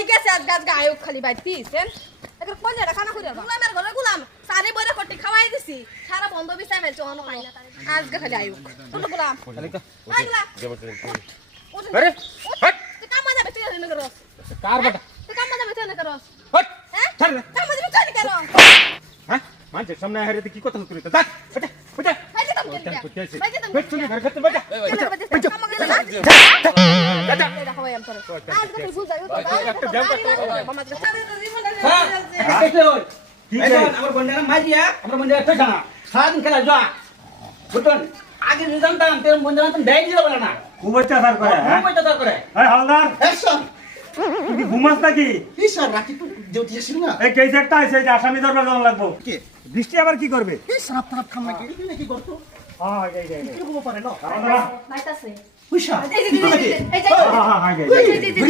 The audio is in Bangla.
কই গেছে আজ গাছ গায়ক খালি বাইতিছেন এখন কোন জায়গা খানা কইরা গুলামের ঘরে গুলাম সারি বইরা কটি খাওয়াই দিছি সারা বন্ধ বিছাই ফেলছো অন আজকে খালি আয়ুক কোন গুলাম আইলা আরে হট তুই কাম যাবে তুই এনে করস কার বেটা তুই কাম যাবে তুই এনে করস হট হ্যাঁ ছাড় না কাম যাবে তুই এনে করস হ্যাঁ মানুষের সামনে হারিয়ে কি কথা করি তো যা বেটা বেটা বাইতে তুমি বাইতে তুমি বেট চলে ঘর খেতে বেটা কাম করে না দেখো ভাই আমি তোরে আজকে তুই ভুল যাই একটা ব্যায়াম করতে আমার বন্ধুরা মাঝিয়া আমার বন্ধুরা তো জানা সারাদিন খেলা যা বুঝলেন আগে জানতাম তোর বন্ধুরা তো দেয় দিল বলে না খুব অত্যাচার করে হ্যাঁ খুব মজা করে এই হালদার স্যার তুই কি ঘুমাস নাকি কি স্যার রাখি তো ডিউটি আসিল না এই কেস একটা আছে যে আসামি ধরবার জন্য লাগবো কে বৃষ্টি আবার কি করবে এই সারাপ তারাপ খাম নাকি এগুলো কি করতো হ্যাঁ এই এরকম পারে না হালদার বাইতাছে পয়সা এই যে এই যে হ্যাঁ হ্যাঁ এই যে